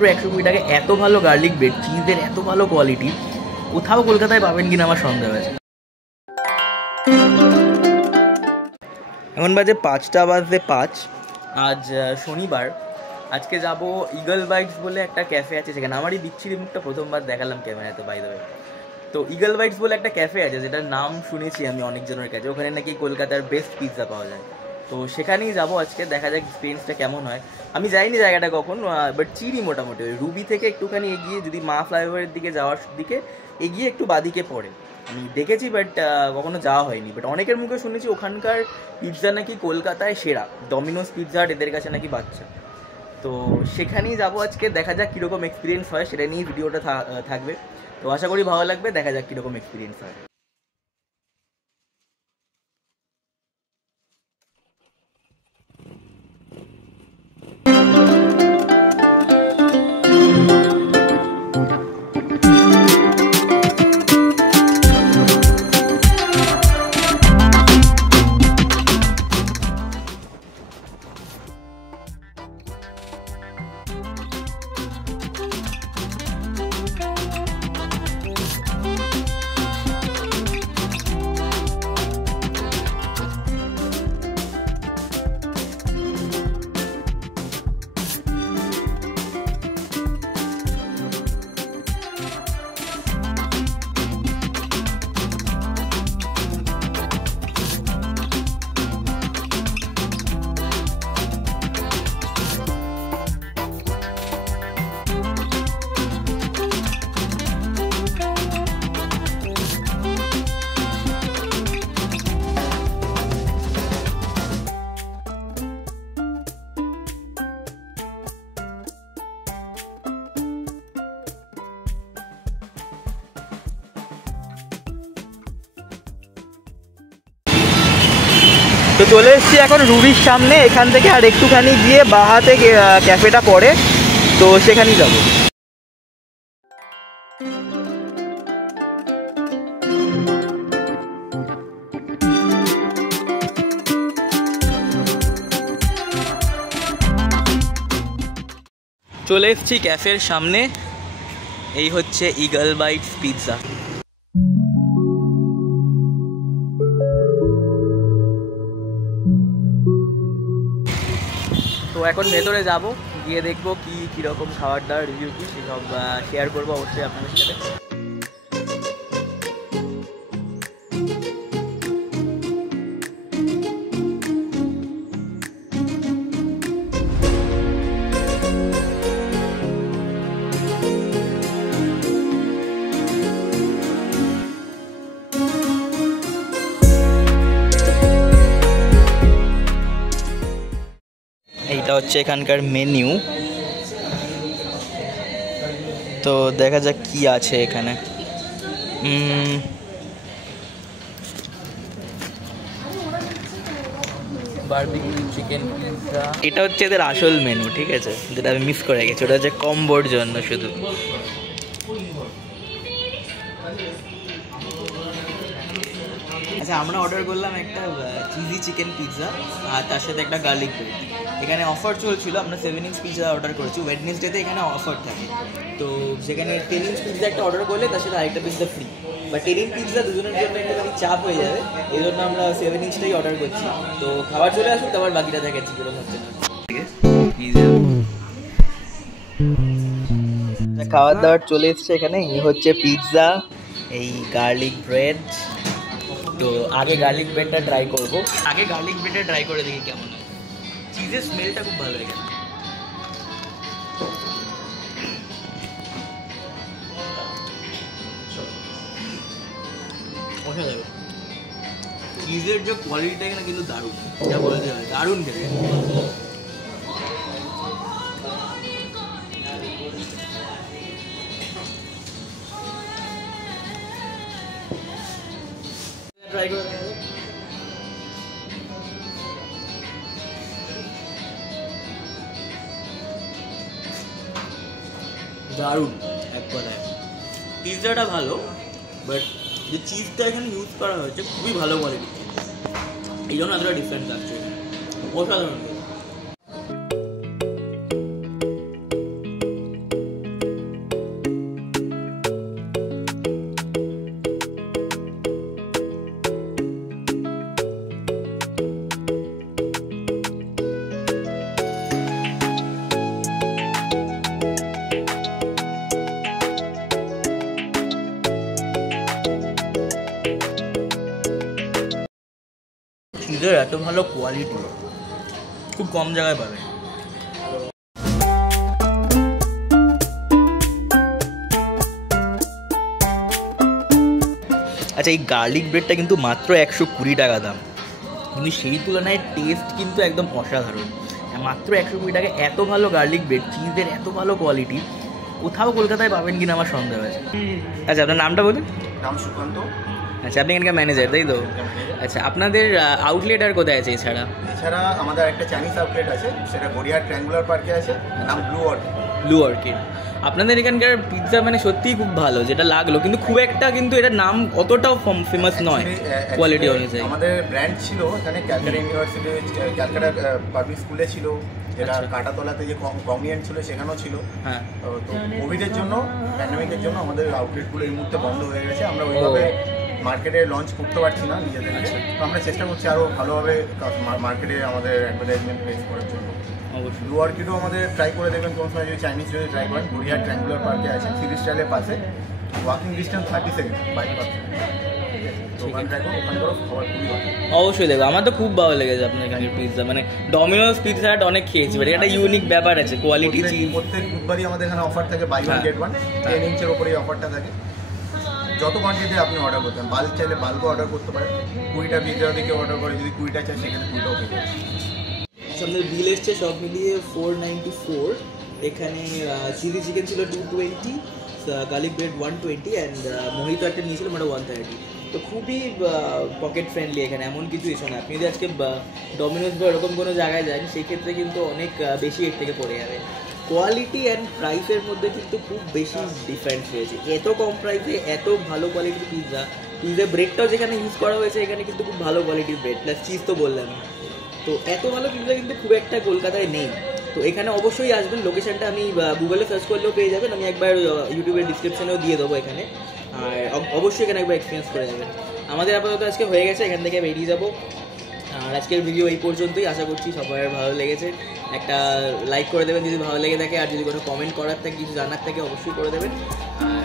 মাত্র 120 টাকা। এত ভালো গার্লিক ব্রেড, চিজের এত ভালো কোয়ালিটি কোথাও কলকাতায় পাবেন কিনা আমার সন্দেহ আছে। এখন বাজে 5:05। আজ শনিবার। আজকে যাব ইগল বাইটস বলে একটা ক্যাফে আছে সেখানে। আমারই বিচ্ছিরি মুখটা প্রথমবার দেখালাম ক্যামেরাতে, বাই দ্য ওয়ে। তো ইগল বাইটস বলে একটা ক্যাফে আছে যেটার নাম শুনেছি আমি অনেকজনের কাছে। ওখানে নাকি কলকাতার বেস্ট পিৎজা পাওয়া যায়। তো সেখানেই যাবো আজকে, দেখা যাক এক্সপিরিয়েন্সটা কেমন হয়। আমি যাইনি জায়গাটা কখন, বাট চিনি মোটামুটি। ওই রুবি থেকে একটুখানি এগিয়ে, যদি মা ফ্লাইওভারের দিকে যাওয়ার দিকে এগিয়ে একটু বাদিকে পড়ে। আমি দেখেছি বাট কখনো যাওয়া হয়নি। বাট অনেকের মুখে শুনেছি ওখানকার পিৎজা নাকি কলকাতায় সেরা। ডমিনোস পিৎজা হাট এদের কাছে নাকি বাচ্চা। তো সেখানেই যাবো আজকে, দেখা যাক কীরকম এক্সপিরিয়েন্স হয়, সেটা নিয়েই ভিডিওটা থাকবে। তো আশা করি ভালো লাগবে, দেখা যাক কীরকম এক্সপিরিয়েন্স হয়। তো চলে এসেছি এখন রুবির সামনে। এখান থেকে আর একটুখানি গিয়ে বাঁ হাতে ক্যাফেটা পড়ে, তো সেখানেই যাব। চলে এসেছি ক্যাফের সামনে। এই হচ্ছে ইগল বাইটস পিৎজা। তো এখন ভেতরে যাব, গিয়ে দেখবো কীরকম খাবার দাবার রিভিউ কি সেসব শেয়ার করবো অবশ্যই আপনাদের সাথে। এইটা হচ্ছে এখানকার মেনু। তো দেখা যাক কি আছে এখানে। বারবিকিউ চিকেন পিৎজা, এটা হচ্ছে এদের আসল মেনু, ঠিক আছে, যেটা আমি মিস করে গেছি। ওটা হচ্ছে কম্বোর জন্য শুধু। আচ্ছা, আমরা অর্ডার করলাম একটা চিজি চিকেন পিৎজা আর তার সাথে একটা গার্লিক ব্রেড। এখানে অফার চলছিল, আমরা 7 ইঞ্চ পিৎজা অর্ডার করেছি। ওয়েডনেসডেতে এখানে অফার থাকে। তো সেখানে 10 ইঞ্চ পিৎজা একটা অর্ডার করলে তার সাথে আরেকটা পিৎজা ফ্রি। বা 10 ইঞ্চ পিৎজা দুজনের জন্য একটুখানি চাপ হয়ে যাবে, এই জন্য আমরা 7 ইঞ্চটাই অর্ডার করছি। তো খাবার চলে আসুক, তারপর বাকিটা দেখাচ্ছি কিরকম হচ্ছে না। ঠিক আছে, খাবার দাবার চলে এসছে এখানে। এই হচ্ছে পিৎজা, এই গার্লিক ব্রেড। তো আগে গার্লিক ব্রেডটা ট্রাই করবো। আগে গার্লিক ব্রেডটা ট্রাই করে দেখি কেমন হয়। চিজের স্মেলটা খুব ভালো এখানে। অসাধারণ। চিজের যে কোয়ালিটিটা এখানে কিন্তু দারুণ, যা বলতে হয়, দারুণ খেতে। ট্রাই করে দারুণ এক কথায়। পিৎজাটা ভালো, বাট যে চিজটা এখানে ইউজ করা হয়েছে খুবই ভালো কোয়ালিটি, এই জন্য এতটা ডিফারেন্স লাগছে। অসাধারণ। ভালো কোয়ালিটি খুব কম জায়গায় পাবে। আচ্ছা, এই গার্লিক ব্রেডটা কিন্তু মাত্র 120 টাকা দাম, কিন্তু সেই তুলনায় টেস্ট কিন্তু একদম অসাধারণ। মাত্র 120 টাকা এত ভালো গার্লিক ব্রেড, চিজের এত ভালো কোয়ালিটি কোথাও কলকাতায় পাবেন কিনা আমার সন্দেহ আছে। আচ্ছা, আপনার নামটা বলুন। নাম সুকান্ত। আচ্ছা, আপনি এখানকার ম্যানেজার, তাই তো? আচ্ছা, আপনাদের আউটলেট আর কোথায় আছে এছাড়া? এছাড়া আমাদের একটা চাইনিজ আউটলেট আছে, সেটা গড়িয়াহাট ট্রায়াঙ্গুলার পার্কে আছে, নাম ব্লু অর্কিড। Blue orchid. আপনাদের এখানকার পিৎজা মানে সত্যিই খুব ভালো, যেটা লাগলো, কিন্তু খুব একটা কিন্তু এটার নাম অতটাও ফেমাস নয় কোয়ালিটি অনুযায়ী। আমাদের ব্র্যান্ড ছিল এখানে ক্যালকাটা ইউনিভার্সিটি, ক্যালকাটা পাবলিক স্কুলে ছিল, যেটা কাটাতলাতে যে কমিউনিয়ন ছিল সেখানেও ছিল। হ্যাঁ, তো কোভিডের জন্য, প্যান্ডেমিকের জন্য আমাদের আউটলেটগুলো এই মুহূর্তে বন্ধ হয়ে গেছে। আমরা ওইভাবে মার্কেটে লঞ্চ করতে পারছি না নিজেদের, তো আমরা চেষ্টা করছি আরও ভালোভাবে মার্কেটে আমাদের অ্যাডভার্টাইজমেন্ট প্লেস করার জন্য। অবশ্যই ব্লু অর্কিডও আমাদের ট্রাই করে দেবেন কোন সময়, যদি চাইনিজ যদি ট্রাই করেন। গড়িয়াহাট ট্রায়াঙ্গুলার পার্কে আছে, সিটি স্টাইলের পাশে, ওয়াকিং ডিস্টেন্স 30 সেকেন্ড বাইক পাচ্ছে। তো ওখানে ট্রাই করুন, ওখানকারও খাবার খুবই ভালো। অবশ্যই দেখো, আমার তো খুব ভালো লেগেছে আপনার এখানকার পিৎজা। মানে ডমিনোজ পিৎজা হাট অনেক খেয়েছি, বাট একটা ইউনিক ব্যাপার আছে, কোয়ালিটি। প্রত্যেক বুধবারই আমাদের এখানে অফার থাকে, বাই ওয়ান গেট ওয়ান, 10 ইঞ্চের ওপরে এই অফারটা থাকে। যত কোয়ান্টিটি আপনি অর্ডার করতেন, বাল্ক চাইলে বাল্কও অর্ডার করতে পারেন। 20টা পিৎজা থেকে অর্ডার করে যদি 20টা চাই, সেখানে 20টাও পেয়ে যাবেন। আমাদের বিল এসছে সব মিলিয়ে 494। এখানে চিলি চিকেন ছিল 220, গার্লিক ব্রেড 120, অ্যান্ড মোহিতো একটা নিয়েছিলাম ওটা 130। তো খুবই পকেট ফ্রেন্ডলি এখানে, এমন কিছু ইস্যু না। আপনি যদি আজকে ডমিনোজ বা এরকম কোনো জায়গায় যান, সেই ক্ষেত্রে কিন্তু অনেক বেশি এর থেকে পড়ে যাবে। কোয়ালিটি অ্যান্ড প্রাইসের মধ্যে কিন্তু খুব বেশি ডিফারেন্স রয়েছে। এত কম প্রাইসে এত ভালো কোয়ালিটির পিৎজা, পিৎজা ব্রেডটাও যেখানে ইউজ করা হয়েছে এখানে কিন্তু খুব ভালো কোয়ালিটির ব্রেড, প্লাস চিজ তো বললাম। তো এত ভালো পিৎজা কিন্তু খুব একটা কলকাতায় নেই। তো এখানে অবশ্যই আসবেন, লোকেশনটা আমি গুগলে সার্চ করলেও পেয়ে যাবেন, আমি একবার ইউটিউবের ডিসক্রিপশনেও দিয়ে দেবো এখানে। আর অবশ্যই এখানে একবার এক্সপিরিয়েন্স করে যাবেন। আমাদের আপাতত আজকে হয়ে গেছে, এখান থেকে বেরিয়ে যাবো। আর আজকের ভিডিও এই পর্যন্তই, আশা করছি সবার ভালো লেগেছে। একটা লাইক করে দেবেন যদি ভালো লেগে থাকে, আর যদি কোনো কমেন্ট করার থাকে, কিছু জানার থাকে, অবশ্যই করে দেবেন। আর